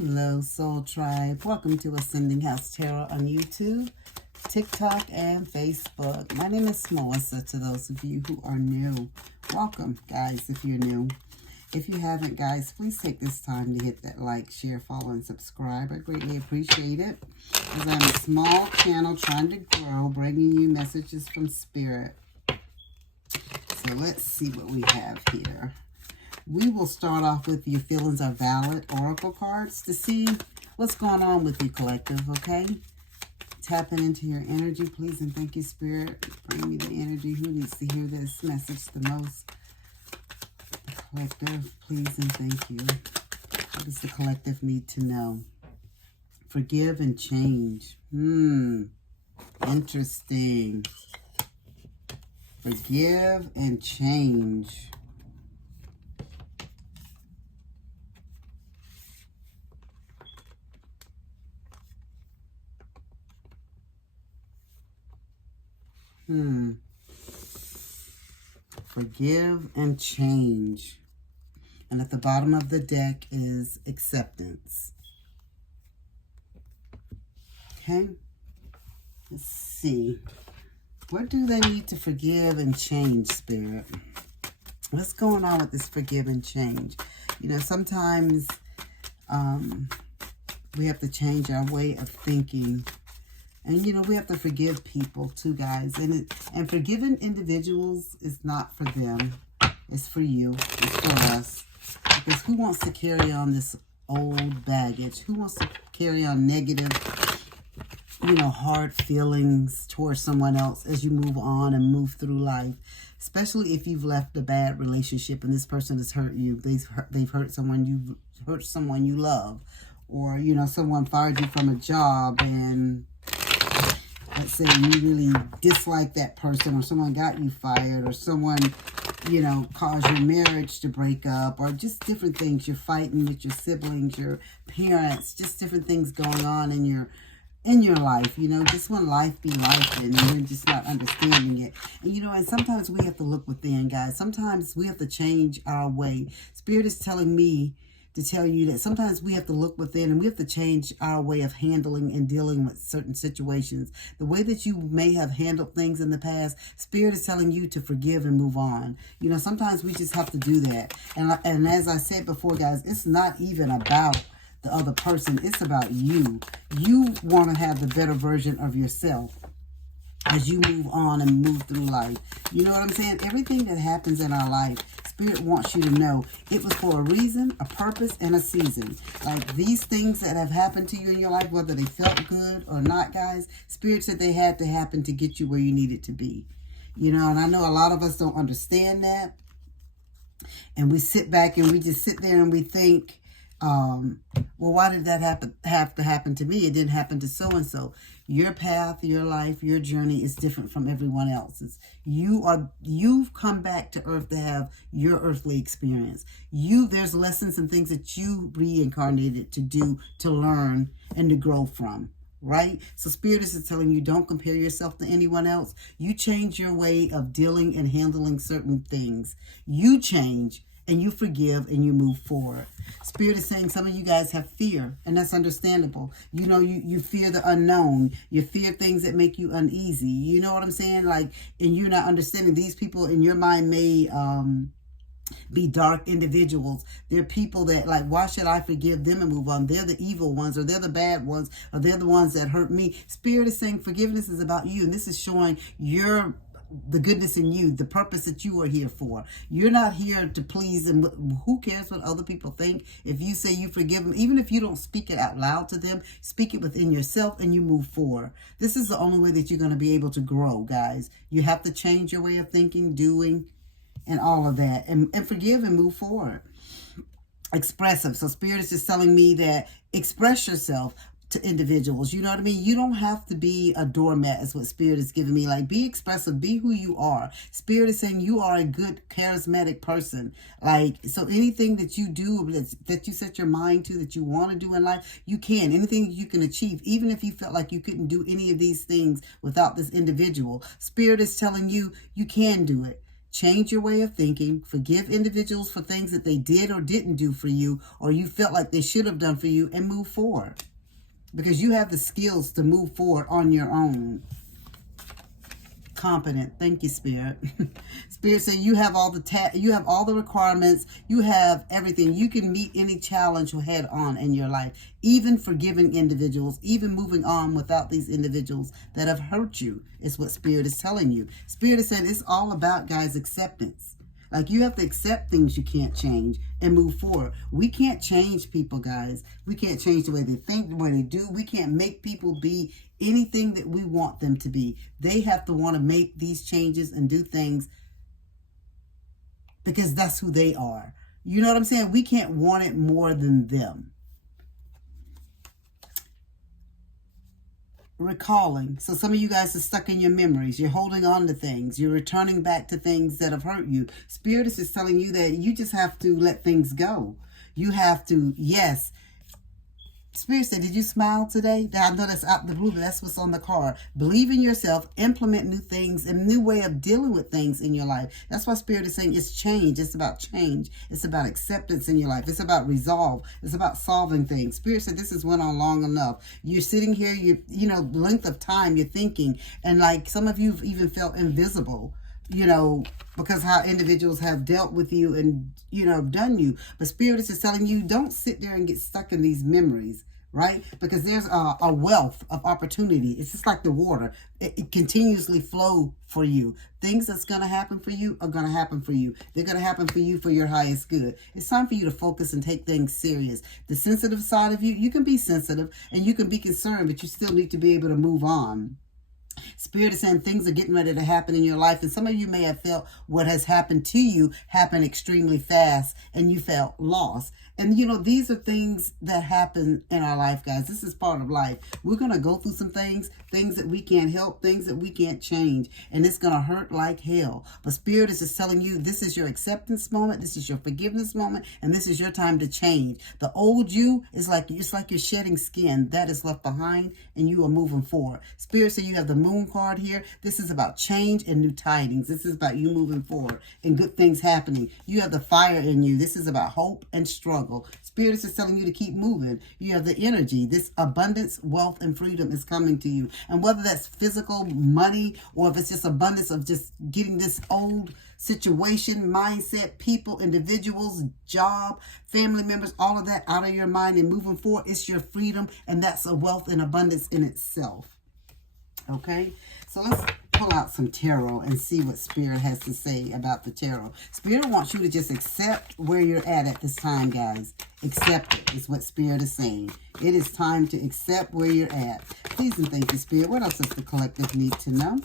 Hello, Soul Tribe. Welcome to Ascending House Tarot on YouTube, TikTok, and Facebook. My name is Melissa. To those of you who are new, welcome, guys, if you're new. If you haven't, guys, please take this time to hit that like, share, follow, and subscribe. I greatly appreciate it, as I'm a small channel trying to grow, bringing you messages from Spirit. So let's see what we have here. We will start off with your feelings are valid oracle cards to see what's going on with you, collective, okay? Tapping into your energy, please, and thank you, Spirit. Bring me the energy. Who needs to hear this message the most? Collective, please, and thank you. What does the collective need to know? Forgive and change. Interesting. Forgive and change. Forgive and change. And at the bottom of the deck is acceptance. Okay. Let's see. What do they need to forgive and change, Spirit? What's going on with this forgive and change? You know, sometimes we have to change our way of thinking. And, you know, we have to forgive people too, guys. And forgiving individuals is not for them. It's for you. It's for us. Because who wants to carry on this old baggage? Who wants to carry on negative, you know, hard feelings towards someone else as you move on and move through life? Especially if you've left a bad relationship and this person has hurt you. They've hurt someone you love. Or, you know, someone fired you from a job and let's say you really dislike that person, or someone got you fired, or someone, you know, caused your marriage to break up, or just different things. You're fighting with your siblings, your parents, just different things going on in your life, you know, just when life be life and you're just not understanding it. And, you know, and sometimes we have to look within, guys. Sometimes we have to change our way. Spirit is telling me to tell you that sometimes we have to look within and we have to change our way of handling and dealing with certain situations. The way that you may have handled things in the past, Spirit is telling you to forgive and move on. You know, sometimes we just have to do that. And as I said before, guys, it's not even about the other person. It's about you. You want to have the better version of yourself as you move on and move through life. You know what I'm saying? Everything that happens in our life, Spirit wants you to know it was for a reason, a purpose, and a season. Like these things that have happened to you in your life, whether they felt good or not, guys, Spirit said they had to happen to get you where you needed to be. You know, and I know a lot of us don't understand that. And we sit back and we just sit there and we think, well, why did that have to happen to me? It didn't happen to so-and-so. Your path, your life, your journey is different from everyone else's. You've come back to earth to have your earthly experience. There's lessons and things that you reincarnated to do, to learn, and to grow from. Right? So Spirit is telling you, don't compare yourself to anyone else. You change your way of dealing and handling certain things. You change and you forgive and you move forward. Spirit is saying some of you guys have fear, and that's understandable. You know, you fear the unknown. You fear things that make you uneasy. You know what I'm saying? Like, and you're not understanding. These people in your mind may be dark individuals. They're people that, like, why should I forgive them and move on? They're the evil ones, or they're the bad ones, or they're the ones that hurt me. Spirit is saying forgiveness is about you, and this is showing the goodness in you, the purpose that you are here for. You're not here to please them. Who cares what other people think? If you say you forgive them, even if you don't speak it out loud to them, speak it within yourself and you move forward. This is the only way that you're going to be able to grow, guys. You have to change your way of thinking, doing, and all of that, and forgive and move forward. Expressive. So Spirit is just telling me that express yourself to individuals. You know what I mean? You don't have to be a doormat, is what Spirit is giving me. Like, be expressive, be who you are. Spirit is saying you are a good, charismatic person. Like, so anything that you do, that you set your mind to, that you want to do in life, you can. Anything you can achieve, even if you felt like you couldn't do any of these things without this individual. Spirit is telling you, you can do it. Change your way of thinking. Forgive individuals for things that they did or didn't do for you, or you felt like they should have done for you, and move forward. Because you have the skills to move forward on your own. Competent. Thank you, Spirit. Spirit said you have all the requirements. You have everything. You can meet any challenge head on in your life. Even forgiving individuals, even moving on without these individuals that have hurt you, is what Spirit is telling you. Spirit is saying it's all about, guys, acceptance. Like, you have to accept things you can't change and move forward. We can't change people, guys. We can't change the way they think, the way they do. We can't make people be anything that we want them to be. They have to want to make these changes and do things because that's who they are. You know what I'm saying? We can't want it more than them. Recalling. So some of you guys are stuck in your memories. You're holding on to things. You're returning back to things that have hurt you. Spirit is just telling you that you just have to let things go. You have to, yes. Spirit said, did you smile today? I know that's out the blue, but that's what's on the card. Believe in yourself, implement new things, and new way of dealing with things in your life. That's why Spirit is saying it's change. It's about change. It's about acceptance in your life. It's about resolve. It's about solving things. Spirit said this has went on long enough. You're sitting here, you know, length of time, you're thinking, and like some of you've even felt invisible, you know, because how individuals have dealt with you and, you know, done you. But Spirit is just telling you, don't sit there and get stuck in these memories, right? Because there's a wealth of opportunity. It's just like the water. It continuously flow for you. Things that's going to happen for you are going to happen for you. They're going to happen for you for your highest good. It's time for you to focus and take things serious. The sensitive side of you, you can be sensitive and you can be concerned, but you still need to be able to move on. Spirit is saying things are getting ready to happen in your life. And some of you may have felt what has happened to you happen extremely fast and you felt lost. And, you know, these are things that happen in our life, guys. This is part of life. We're going to go through some things that we can't help, things that we can't change. And it's going to hurt like hell. But Spirit is just telling you this is your acceptance moment. This is your forgiveness moment. And this is your time to change. The old you is like, it's like you're shedding skin that is left behind and you are moving forward. Spirit said you have the moon card here. This is about change and new tidings. This is about you moving forward and good things happening. You have the fire in you. This is about hope and struggle. Spirit is just telling you to keep moving. You have the energy. This abundance, wealth, and freedom is coming to you. And whether that's physical, money, or if it's just abundance of just getting this old situation, mindset, people, individuals, job, family members, all of that out of your mind and moving forward, it's your freedom. And that's a wealth and abundance in itself. Okay? So let's pull out some tarot and see what Spirit has to say about the tarot. Spirit wants you to just accept where you're at this time, guys. Accept it is what Spirit is saying. It is time to accept where you're at. Please and thank you, Spirit. What else does the collective need to know?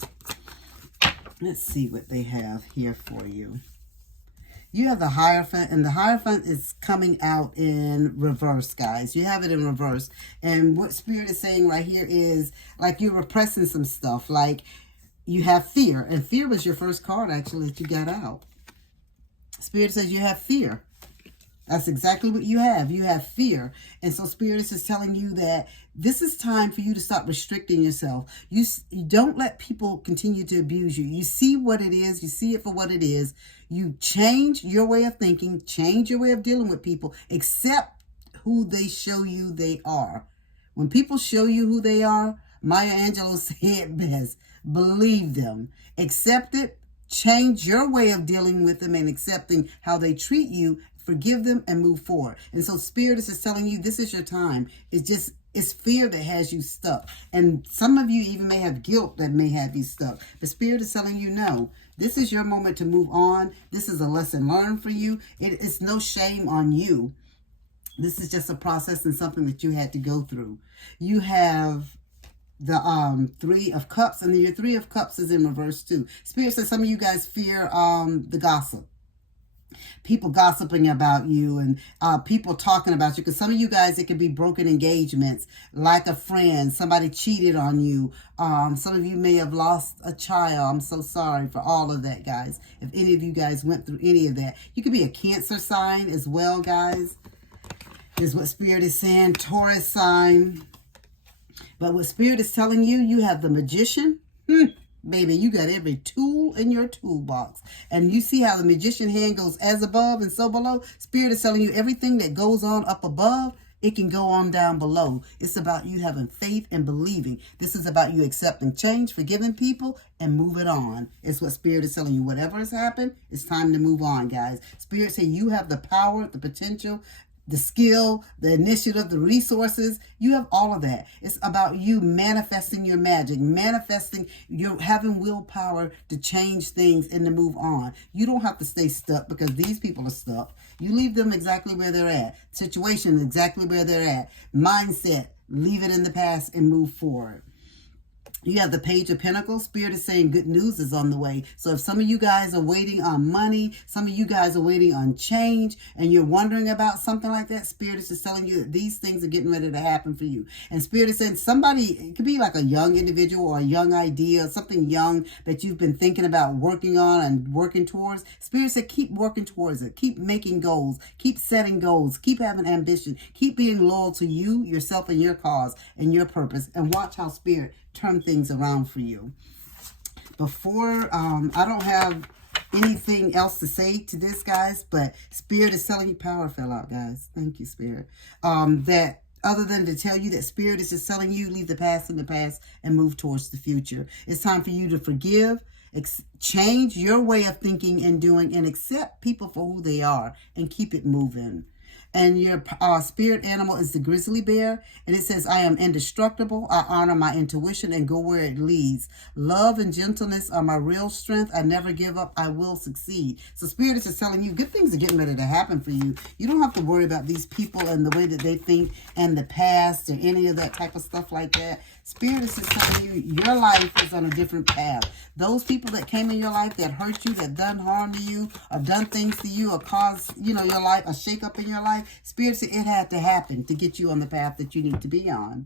Let's see what they have here for you. You have the Hierophant, and the Hierophant is coming out in reverse, guys. You have it in reverse. And what Spirit is saying right here is, like, you're repressing some stuff. Like, you have fear. And fear was your first card, actually, that you got out. Spirit says you have fear. That's exactly what you have. You have fear. And so Spirit is just telling you that this is time for you to stop restricting yourself. You don't let people continue to abuse you. You see what it is. You see it for what it is. You change your way of thinking, change your way of dealing with people, accept who they show you they are. When people show you who they are, Maya Angelou said best, believe them, accept it, change your way of dealing with them and accepting how they treat you, forgive them and move forward. And so Spirit is just telling you this is your time. It's fear that has you stuck. And some of you even may have guilt that may have you stuck. The Spirit is telling you no. This is your moment to move on. This is a lesson learned for you. It's no shame on you. This is just a process and something that you had to go through. You have the Three of Cups, and then your Three of Cups is in reverse too. Spirit says some of you guys fear the gossip. People gossiping about you and people talking about you. Because some of you guys, it could be broken engagements, like a friend, somebody cheated on you. Some of you may have lost a child. I'm so sorry for all of that, guys. If any of you guys went through any of that. You could be a Cancer sign as well, guys. Is what Spirit is saying. Taurus sign. But what Spirit is telling you, you have the Magician. Baby, you got every tool tool in your toolbox. And you see how the magician hand goes as above and so below? Spirit is telling you everything that goes on up above, it can go on down below. It's about you having faith and believing. This is about you accepting change, forgiving people, and moving on. It's what Spirit is telling you. Whatever has happened, it's time to move on, guys. Spirit say you have the power, the potential, the skill, the initiative, the resources. You have all of that. It's about you manifesting your magic, manifesting your having willpower to change things and to move on. You don't have to stay stuck because these people are stuck. You leave them exactly where they're at. Situation exactly where they're at. Mindset, leave it in the past and move forward. You have the Page of Pentacles. Spirit is saying good news is on the way. So if some of you guys are waiting on money, some of you guys are waiting on change, and you're wondering about something like that, Spirit is just telling you that these things are getting ready to happen for you. And Spirit is saying somebody, it could be like a young individual or a young idea, something young that you've been thinking about working on and working towards. Spirit said keep working towards it. Keep making goals. Keep setting goals. Keep having ambition. Keep being loyal to you, yourself, and your cause and your purpose. And watch how Spirit turn things around for you. Before, I don't have anything else to say to this, guys, but Spirit is telling you, power fell out, guys. Thank you, Spirit. That other than to tell you that Spirit is just telling you, leave the past in the past and move towards the future. It's time for you to forgive, change your way of thinking and doing, and accept people for who they are and keep it moving. And your spirit animal is the grizzly bear. And it says, I am indestructible. I honor my intuition and go where it leads. Love and gentleness are my real strength. I never give up. I will succeed. So Spirit is just telling you, good things are getting ready to happen for you. You don't have to worry about these people and the way that they think and the past or any of that type of stuff like that. Spirit is just telling you, your life is on a different path. Those people that came in your life that hurt you, that done harm to you, or done things to you, or caused, your life, a shake up in your life, Spirit said it had to happen to get you on the path that you need to be on.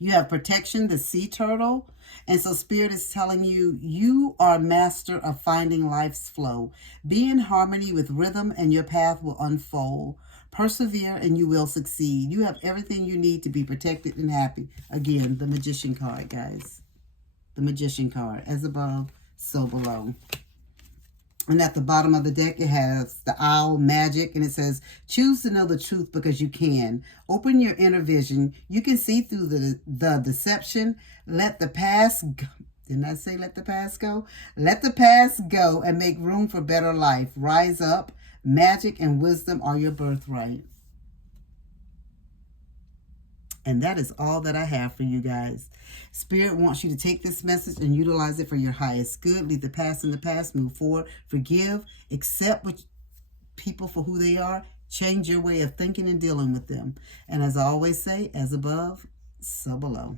You have protection, the sea turtle. And so Spirit is telling you, you are a master of finding life's flow. Be in harmony with rhythm and your path will unfold. Persevere and you will succeed. You have everything you need to be protected and happy. Again, the Magician card, guys. The Magician card. As above, so below. And at the bottom of the deck, it has the owl magic. And it says, choose to know the truth because you can. Open your inner vision. You can see through the deception. Let the past go. Didn't I say let the past go? Let the past go and make room for better life. Rise up. Magic and wisdom are your birthright. And that is all that I have for you guys. Spirit wants you to take this message and utilize it for your highest good. Leave the past in the past. Move forward. Forgive. Accept people for who they are. Change your way of thinking and dealing with them. And as I always say, as above, so below.